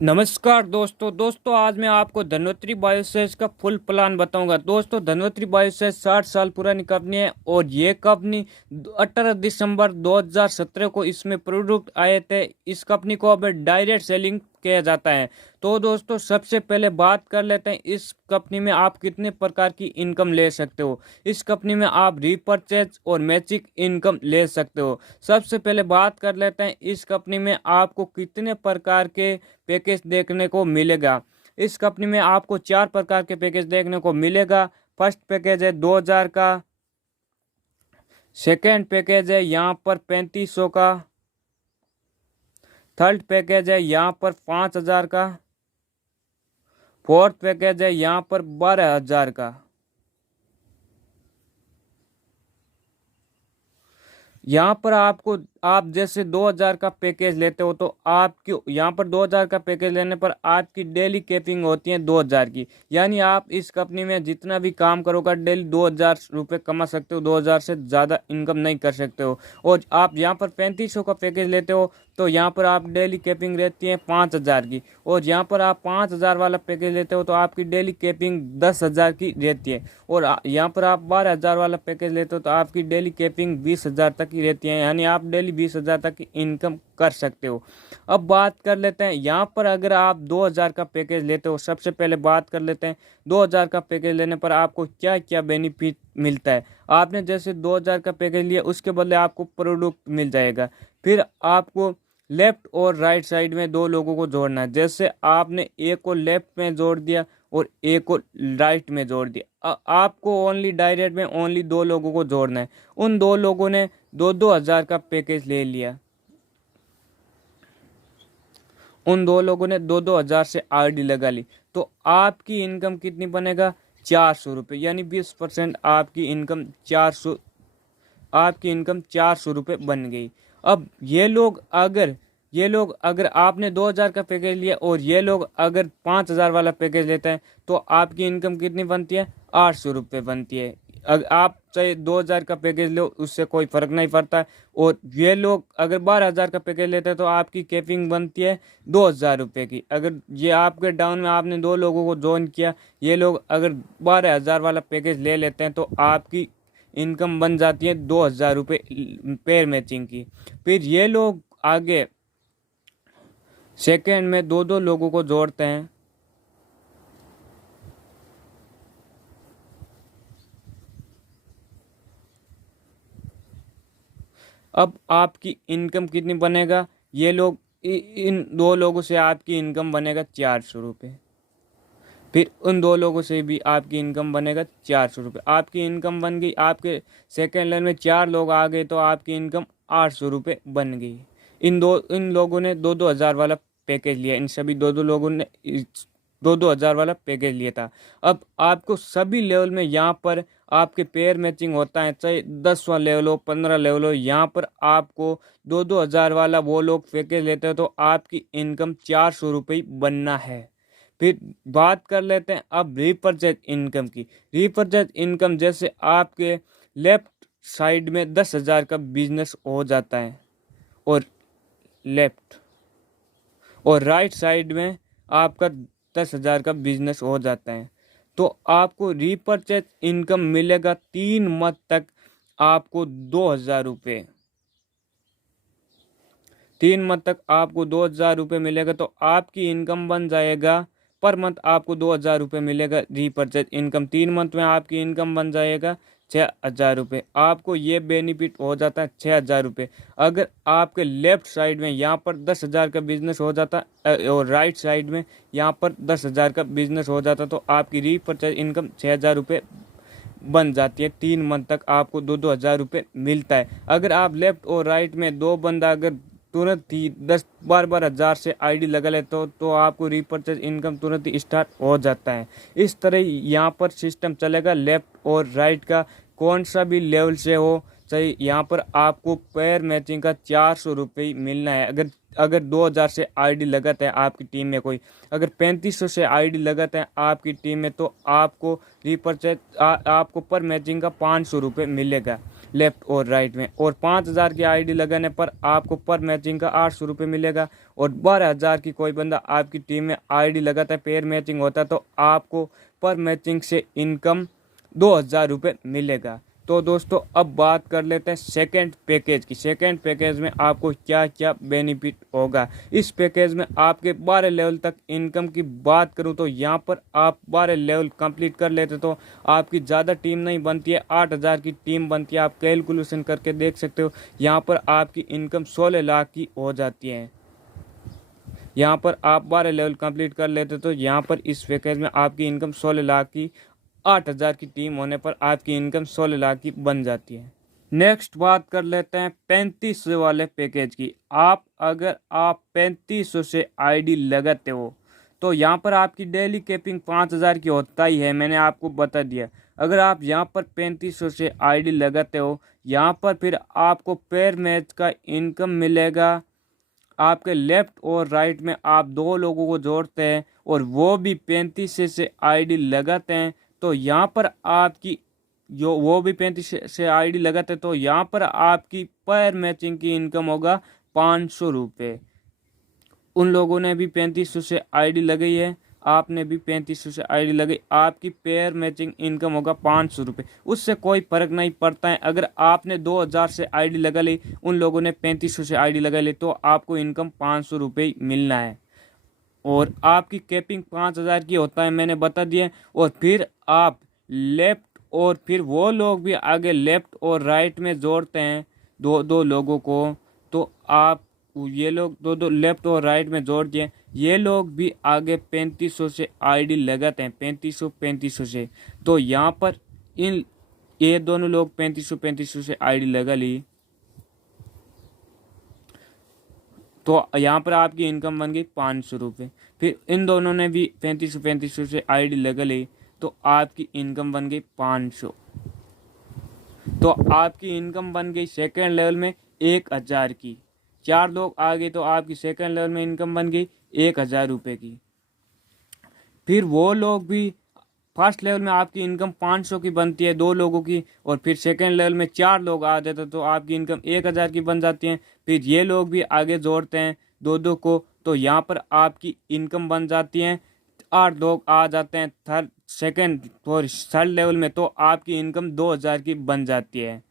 नमस्कार दोस्तों आज मैं आपको धनवंतरी बायोसेस का फुल प्लान बताऊंगा। दोस्तों धनवंतरी बायोसेस 60 साल पुरानी कंपनी है और ये कंपनी 18 दिसंबर 2017 को इसमें प्रोडक्ट आए थे। इस कंपनी को अब डायरेक्ट सेलिंग किया जाता है। तो दोस्तों सबसे पहले बात कर लेते हैं इस कंपनी में आप कितने प्रकार की इनकम ले सकते हो। इस कंपनी में आप रीपर्चेज और मैचिंग इनकम ले सकते हो। सबसे पहले बात कर लेते हैं इस कंपनी में आपको कितने प्रकार के पैकेज देखने को मिलेगा। इस कंपनी में आपको 4 प्रकार के पैकेज देखने को मिलेगा। फर्स्ट पैकेज है 2000 का, सेकेंड पैकेज है यहाँ पर 3500 का, थर्ड पैकेज है यहाँ पर 5000 का, फोर्थ पैकेज है यहाँ पर 12000 का। यहाँ पर आपको आप जैसे 2000 का पैकेज लेते हो तो आपकी यहाँ पर 2000 का पैकेज लेने पर आपकी डेली कैपिंग होती है 2000 की। यानी आप इस कंपनी में जितना भी काम करोगे डेली 2000 रुपये कमा सकते हो। 2000 से ज़्यादा इनकम नहीं कर सकते हो। और आप यहाँ पर 3500 का पैकेज लेते हो तो यहाँ पर आप डेली कैपिंग रहती है 5000 की। और यहाँ पर आप 5000 वाला पैकेज लेते हो तो आपकी डेली कैपिंग 10,000 की रहती है। और यहाँ पर आप 12,000 वाला पैकेज लेते हो तो आपकी डेली कैपिंग 20,000 तक की रहती है। यानी आप डेली 20,000 तक की इनकम कर सकते हो। अब बात कर लेते हैं यहाँ पर अगर आप 2000 का पैकेज लेते हो। सबसे पहले बात कर लेते हैं 2000 का पैकेज लेने पर आपको क्या क्या बेनिफिट मिलता है। आपने जैसे 2000 का पैकेज लिया उसके बदले आपको प्रोडक्ट मिल जाएगा। फिर आपको लेफ्ट और राइट साइड में दो लोगों को जोड़ना है। जैसे आपने एक को लेफ्ट में जोड़ दिया और एक को राइट में जोड़ दिया। आपको ओनली डायरेक्ट में ओनली दो लोगों को जोड़ना है। उन दो लोगों ने 2-2 हज़ार का पैकेज ले लिया। उन दो लोगों ने 2-2 हज़ार से आरडी लगा ली तो आपकी इनकम कितनी बनेगा 400 रुपये। यानी 20% आपकी इनकम 400 रुपये बन गई। अब ये लोग अगर आपने 2000 का पैकेज लिया और ये लोग अगर 5000 वाला पैकेज लेते हैं तो आपकी इनकम कितनी बनती है 800 रुपये बनती है। अगर आप चाहे 2000 का पैकेज लो उससे कोई फर्क नहीं पड़ता है। और ये लोग अगर 12,000 का पैकेज लेते हैं तो आपकी कैपिंग बनती है 2,000 रुपये की। अगर ये आपके डाउन में आपने दो लोगों को ज्वाइन किया, ये लोग अगर 12,000 वाला पैकेज ले लेते हैं तो आपकी इनकम बन जाती है 2,000 रुपये पेयर मैचिंग की। फिर ये लोग आगे सेकेंड में दो दो लोगों को जोड़ते हैं। अब आपकी इनकम कितनी बनेगा, ये लोग इन दो लोगों से आपकी इनकम बनेगा 400 रुपये। फिर उन दो लोगों से भी आपकी इनकम बनेगा 400 रुपये। आपकी इनकम बन गई। आपके सेकेंड लाइन में 4 लोग आ गए तो आपकी इनकम 800 रुपये बन गई। इन लोगों ने 2-2 हज़ार वाला पैकेज लिया। इन सभी दो दो लोगों ने 2-2 हज़ार वाला पैकेज लिया था। अब आपको सभी लेवल में यहाँ पर आपके पेयर मैचिंग होता है, चाहे 10वां लेवल हो 15 लेवल हो। यहाँ पर आपको 2-2 हज़ार वाला वो लोग पैकेज लेते हैं तो आपकी इनकम 400 रुपये बनना है। फिर बात कर लेते हैं अब रीपर्चेज इनकम की। रीपर्चेज इनकम जैसे आपके लेफ्ट साइड में 10,000 का बिजनेस हो जाता है और लेफ्ट और राइट साइड में आपका 10,000 का बिजनेस हो जाता है तो आपको रीपर्चेज इनकम मिलेगा 3 मंथ तक आपको 2,000 रुपये। 3 मंथ तक आपको 2,000 रुपये मिलेगा तो आपकी इनकम बन जाएगा पर मंथ आपको 2,000 रुपये मिलेगा रीपर्चेज इनकम। 3 मंथ में आपकी इनकम बन जाएगा 6,000 रुपये। आपको ये बेनिफिट हो जाता है 6,000 रुपये। अगर आपके लेफ्ट साइड में यहाँ पर 10,000 का बिजनेस हो जाता और राइट साइड में यहाँ पर 10,000 का बिजनेस हो जाता तो आपकी रीपर्चेज इनकम 6,000 रुपये बन जाती है। 3 मंथ तक आपको 2-2 हज़ार रुपये मिलता है। अगर आप लेफ्ट और राइट में दो बंदा अगर तुरंत ही 10-12 हज़ार से आईडी लगा लेते हो तो आपको रीपर्चेज इनकम तुरंत ही स्टार्ट हो जाता है। इस तरह यहाँ पर सिस्टम चलेगा लेफ्ट और राइट का। कौन सा भी लेवल से हो चाहे यहाँ पर आपको पेयर मैचिंग का 400 रुपये मिलना है। अगर अगर 2000 से आईडी लगाते हैं आपकी टीम में कोई, अगर 3500 से आईडी लगाते हैं आपकी टीम में, तो आपको रिपर्चेज आपको पर मैचिंग का 500 रुपये मिलेगा लेफ्ट और राइट में। और 5000 की आईडी लगाने पर आपको पर मैचिंग का 800 रुपये मिलेगा। और 12000 की कोई बंदा आपकी टीम में आईडी लगाता है, पेयर मैचिंग होता है, तो आपको पर मैचिंग से इनकम 2000 रुपये मिलेगा। तो दोस्तों अब बात कर लेते हैं सेकंड पैकेज की। सेकंड पैकेज में आपको क्या क्या बेनिफिट होगा। इस पैकेज में आपके 12 लेवल तक इनकम की बात करूं तो यहाँ पर आप 12 लेवल कंप्लीट कर लेते तो आपकी ज़्यादा टीम नहीं बनती है, 8000 की टीम बनती है। आप कैलकुलेशन करके देख सकते हो, यहाँ पर आपकी इनकम 16 लाख की हो जाती है। यहाँ पर आप 12 लेवल कंप्लीट कर लेते तो यहाँ पर इस पैकेज में आपकी इनकम 16 लाख की, 8000 की टीम होने पर आपकी इनकम 16 लाख की बन जाती है। नेक्स्ट बात कर लेते हैं 3500 वाले पैकेज की। अगर आप 3500 से आईडी लगाते हो तो यहाँ पर आपकी डेली कैपिंग 5000 की होता ही है, मैंने आपको बता दिया। अगर आप यहाँ पर 3500 से आईडी लगाते हो, यहाँ पर फिर आपको पेयर मैच का इनकम मिलेगा। आपके लेफ्ट और राइट में आप 2 लोगों को जोड़ते हैं और वो भी 35 से आईडी लगाते हैं, तो यहाँ पर आपकी जो वो भी 35 से आईडी लगाते हैं, तो यहाँ पर आपकी पर मैचिंग की इनकम होगा 500 रुपये। उन लोगों ने भी 3500 से आईडी लगाई है, आपने भी 3500 से आईडी लगाई, आपकी पेयर मैचिंग इनकम होगा 500 रुपये। उससे कोई फर्क नहीं पड़ता है। अगर आपने 2000 से आईडी लगा ली, उन लोगों ने 3500 से आईडी लगा ली, तो आपको इनकम 500 रुपये मिलना है। और आपकी कैपिंग 5000 की होता है, मैंने बता दिया। और फिर आप लेफ्ट और फिर वो लोग भी आगे लेफ्ट और राइट में जोड़ते हैं 2 लोगों को, तो आप ये लोग 2 लेफ्ट और राइट में जोड़ दिए, ये लोग भी आगे 3500 से आईडी लगाते हैं, 3500 से। तो यहाँ पर ये दोनों लोग 3500 से आईडी लगा ली, तो यहाँ पर आपकी इनकम बन गई 500 रुपये। फिर इन दोनों ने भी 3500 से आईडी लगा ली, तो आपकी इनकम बन गई 500। तो आपकी इनकम बन गई सेकेंड लेवल में 1000 की। 4 लोग आ गए तो आपकी सेकेंड लेवल में इनकम बन गई 1000 रुपये की। फिर वो लोग भी फर्स्ट लेवल में आपकी इनकम 500 की बनती है 2 लोगों की, और फिर सेकेंड लेवल में 4 लोग आ जाते तो आपकी इनकम 1000 की बन जाती है। फिर ये लोग भी आगे जोड़ते हैं 2 को, तो यहाँ पर आपकी इनकम बन जाती है 8 लोग आ जाते हैं सेकेंड और थर्ड लेवल में, तो आपकी इनकम 2000 की बन जाती है।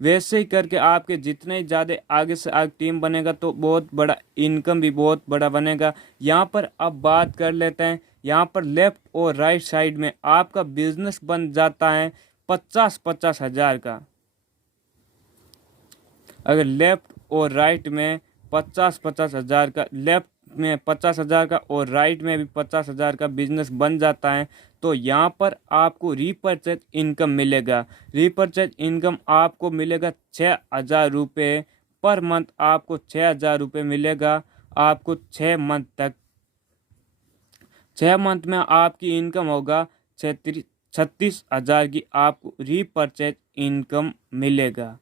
वैसे ही करके आपके जितने ज़्यादा आगे से आगे टीम बनेगा तो बहुत बड़ा इनकम भी बहुत बड़ा बनेगा। यहाँ पर अब बात कर लेते हैं, यहाँ पर लेफ्ट और राइट साइड में आपका बिजनेस बन जाता है 50-50 हज़ार का। अगर लेफ्ट और राइट में 50-50 हज़ार का, लेफ्ट में 50,000 का और राइट में भी 50,000 का बिजनेस बन जाता है, तो यहाँ पर आपको रीपर्चेज इनकम मिलेगा। रीपर्चेज इनकम आपको मिलेगा 6000 रुपये पर मंथ। आपको 6000 रुपये मिलेगा आपको 6 मंथ तक। 6 मंथ में आपकी इनकम होगा 36,000 की, आपको रीपर्चेज इनकम मिलेगा।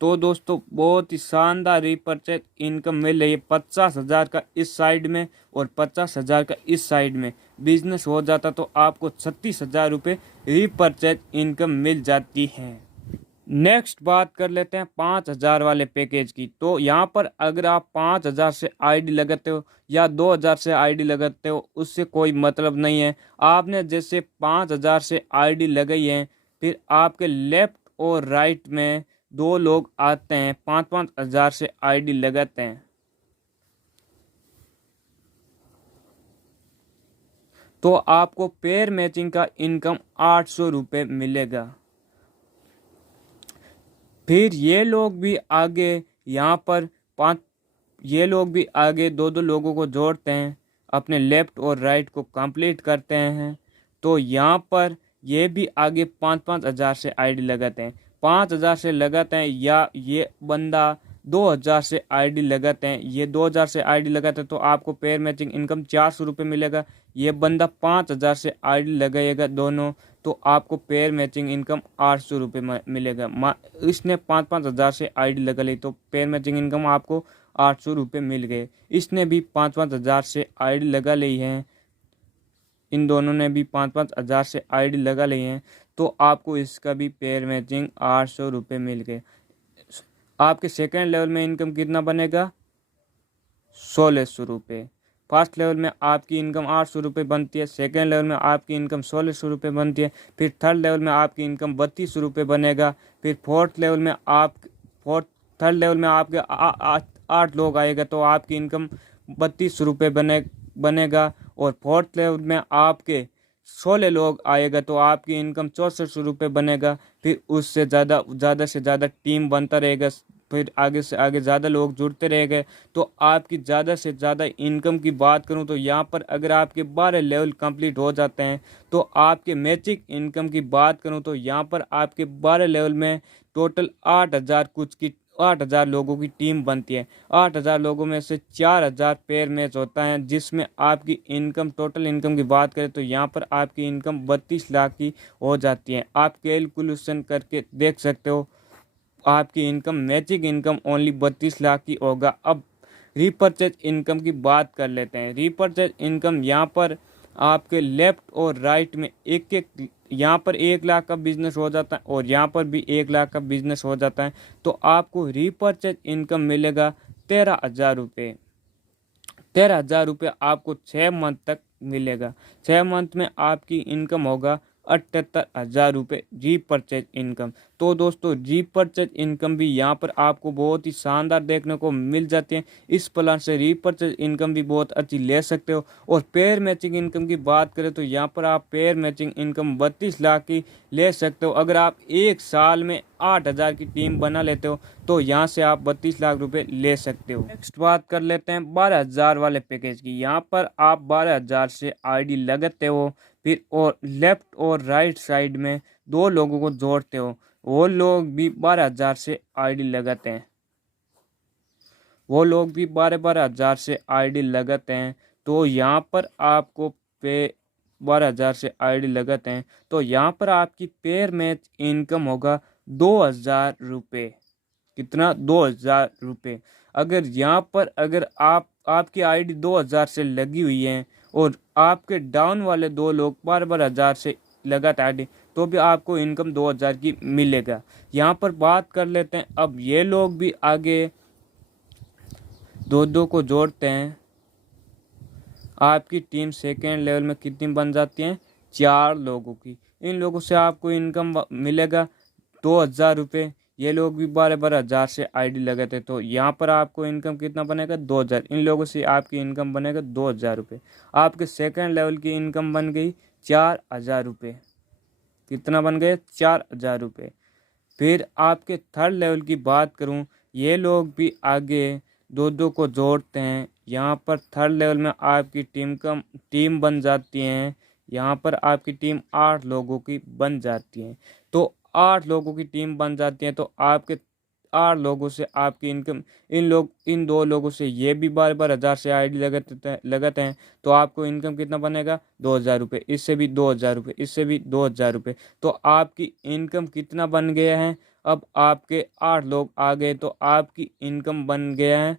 तो दोस्तों बहुत ही शानदार रीपर्चेज इनकम मिल रही है। 50,000 का इस साइड में और 50,000 का इस साइड में बिजनेस हो जाता तो आपको 36,000 रुपये रीपर्चेज इनकम मिल जाती है। नेक्स्ट बात कर लेते हैं 5000 वाले पैकेज की। तो यहाँ पर अगर आप 5000 से आईडी लगाते हो या 2000 से आईडी लगाते हो, उससे कोई मतलब नहीं है। आपने जैसे 5000 से आईडी लगाई है, फिर आपके लेफ्ट और राइट में 2 लोग आते हैं 5-5 हज़ार से आईडी लगाते हैं, तो आपको पेयर मैचिंग का इनकम 800 रुपये मिलेगा। फिर ये लोग भी आगे यहाँ पर ये लोग भी आगे 2-2 लोगों को जोड़ते हैं, अपने लेफ्ट और राइट को कंप्लीट करते हैं, तो यहाँ पर ये भी आगे 5-5 हज़ार से आईडी लगाते हैं। 5000 से लगाते हैं, या ये बंदा 2000 से आईडी लगाते हैं, ये 2000 से आईडी लगाते हैं तो आपको पेयर मैचिंग इनकम 400 रुपये मिलेगा। ये बंदा 5000 से आईडी लगाएगा दोनों, तो आपको पेयर मैचिंग इनकम 800 रुपये मिलेगा। इसने 5-5 हज़ार से आईडी लगा ली तो पेयर मैचिंग इनकम आपको 800 रुपये मिल गए। इसने भी 5-5 हज़ार से आईडी लगा ली है, इन दोनों ने भी 5-5 हज़ार से आईडी लगा ली है। तो आपको इसका भी पेयर मैचिंग 800 रुपये मिल गए। आपके सेकेंड लेवल में इनकम कितना बनेगा? 1600 रुपये। फर्स्ट लेवल में आपकी इनकम 800 रुपये बनती है, सेकेंड लेवल में आपकी इनकम 1600 रुपये बनती है, फिर थर्ड लेवल में आपकी इनकम 3200 रुपये बनेगा, फिर थर्ड लेवल में आपके 8 लोग आएगा तो आपकी इनकम 3200 रुपये बनेगा, और फोर्थ लेवल में आपके 16 लोग आएगा तो आपकी इनकम 6400 रुपये बनेगा। फिर उससे ज़्यादा से ज़्यादा टीम बनता रहेगा, फिर आगे से आगे ज़्यादा लोग जुड़ते रहेंगे तो आपकी ज़्यादा से ज़्यादा इनकम की बात करूं तो यहाँ पर अगर आपके 12 लेवल कंप्लीट हो जाते हैं तो आपके मैचिंग इनकम की बात करूं तो यहाँ पर आपके 12 लेवल में टोटल 8,000 लोगों की टीम बनती है। 8,000 लोगों में से 4,000 पेयर मैच होता है, जिसमें आपकी इनकम टोटल इनकम की बात करें तो यहाँ पर आपकी इनकम 32 लाख की हो जाती है। आप कैलकुलेशन करके देख सकते हो, आपकी income matching income only 32 lakh की होगा। अब रीपर्चेज इनकम की बात कर लेते हैं। रीपर्चेज इनकम यहाँ पर आपके लेफ्ट और राइट में यहाँ पर 1 लाख का बिजनेस हो जाता है और यहाँ पर भी 1 लाख का बिजनेस हो जाता है तो आपको रीपर्चेज इनकम मिलेगा 13,000 रुपये। 13,000 रुपये आपको 6 मंथ तक मिलेगा। 6 मंथ में आपकी इनकम होगा 78,000 रुपये रीपर्चेज इनकम। तो दोस्तों रीपर्चेज इनकम भी यहाँ पर आपको बहुत ही शानदार देखने को मिल जाती है। इस प्लान से रीपर्चेज इनकम भी बहुत अच्छी ले सकते हो। और पेयर मैचिंग इनकम की बात करें तो यहाँ पर आप पेयर मैचिंग इनकम 32 लाख की ले सकते हो। अगर आप एक साल में 8,000 की टीम बना लेते हो तो यहाँ से आप 32 लाख रुपए ले सकते हो। नेक्स्ट बात कर लेते हैं 12,000 वाले पैकेज की। यहाँ पर आप 12,000 से आईडी लगाते हो, फिर और लेफ्ट और राइट साइड में 2 लोगों को जोड़ते हो, वो लोग भी 12,000 से आईडी लगाते हैं। वो लोग भी 12,000 से आईडी लगाते हैं तो यहाँ पर आपको 12,000 से आईडी लगाते हैं तो यहाँ पर आपकी पेयर मैच इनकम होगा 2,000 रुपये। कितना? 2,000 रुपये। अगर यहाँ पर अगर आपकी आईडी 2,000 से लगी हुई है और आपके डाउन वाले 2 लोग 12,000 से लगातार आईडी तो भी आपको इनकम 2,000 की मिलेगा। यहाँ पर बात कर लेते हैं, अब ये लोग भी आगे 2-2 को जोड़ते हैं। आपकी टीम सेकेंड लेवल में कितनी बन जाती है? 4 लोगों की। इन लोगों से आपको इनकम मिलेगा 2,000 रुपये। ये लोग भी 12,000 से आईडी लगाते तो यहाँ पर आपको इनकम कितना बनेगा? 2,000। इन लोगों से आपकी इनकम बनेगा 2,000 रुपये। आपके सेकेंड लेवल की इनकम बन गई 4,000 रुपये। कितना बन गए? 4,000 रुपये। फिर आपके थर्ड लेवल की बात करूँ, ये लोग भी आगे 2-2 को जोड़ते हैं। यहाँ पर थर्ड लेवल में आपकी टीम बन जाती है। यहाँ पर आपकी टीम 8 लोगों की बन जाती है। तो 8 लोगों की टीम बन जाती है तो आपके 8 लोगों से आपकी इनकम इन 2 लोगों से ये भी 12,000 से आईडी लगाते हैं तो आपको इनकम कितना बनेगा? 2,000 रुपये। इससे भी 2,000 रुपये, इससे भी 2,000 रुपये। तो आपकी इनकम कितना बन गया है? अब आपके 8 लोग आ गए तो आपकी इनकम बन गया है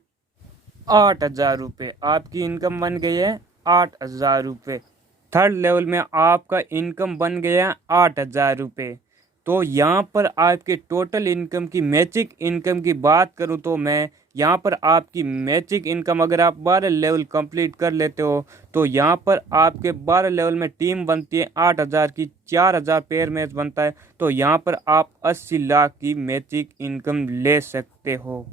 8,000 रुपये। आपकी इनकम बन गई है 8,000 रुपये। थर्ड लेवल में आपका इनकम बन गया है 8,000 रुपये। तो यहाँ पर आपके टोटल इनकम की मैचिंग इनकम की बात करूँ तो मैं यहाँ पर आपकी मैचिंग इनकम अगर आप 12 लेवल कंप्लीट कर लेते हो तो यहाँ पर आपके 12 लेवल में टीम बनती है 8,000 की, 4,000 पेयर मैच बनता है तो यहाँ पर आप 80 लाख की मैचिंग इनकम ले सकते हो।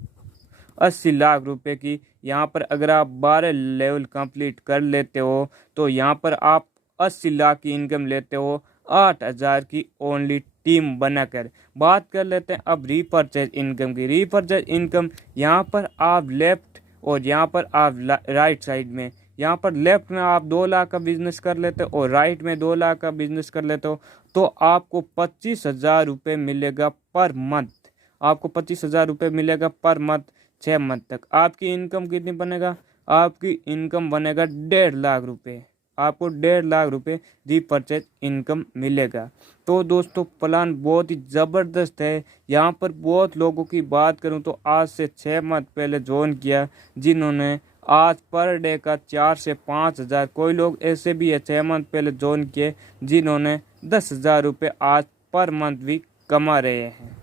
80 लाख रुपए की यहाँ पर अगर आप 12 लेवल कंप्लीट कर लेते हो तो यहाँ पर आप 80 लाख की इनकम लेते हो 8,000 की ओनली टीम बनाकर। बात कर लेते हैं अब रीपर्चेज इनकम की। रीपर्चेज इनकम यहाँ पर आप लेफ्ट और यहाँ पर आप राइट साइड में, यहाँ पर लेफ्ट में आप 2 लाख का बिजनेस कर लेते हो और राइट में 2 लाख का बिजनेस कर लेते हो तो आपको 25,000 रुपये मिलेगा पर मंथ। आपको 25,000 रुपये मिलेगा पर मंथ 6 मंथ तक। आपकी इनकम कितनी बनेगा? आपकी इनकम बनेगा 1.5 लाख रुपये। आपको 1.5 लाख रुपये रीपरचेज इनकम मिलेगा। तो दोस्तों प्लान बहुत ही ज़बरदस्त है। यहाँ पर बहुत लोगों की बात करूँ तो आज से 6 मंथ पहले ज्वाइन किया, जिन्होंने आज पर डे का 4 से 5 हज़ार, कोई लोग ऐसे भी है 6 मंथ पहले ज्वाइन किए जिन्होंने 10 हज़ार रुपये आज पर मंथ भी कमा रहे हैं।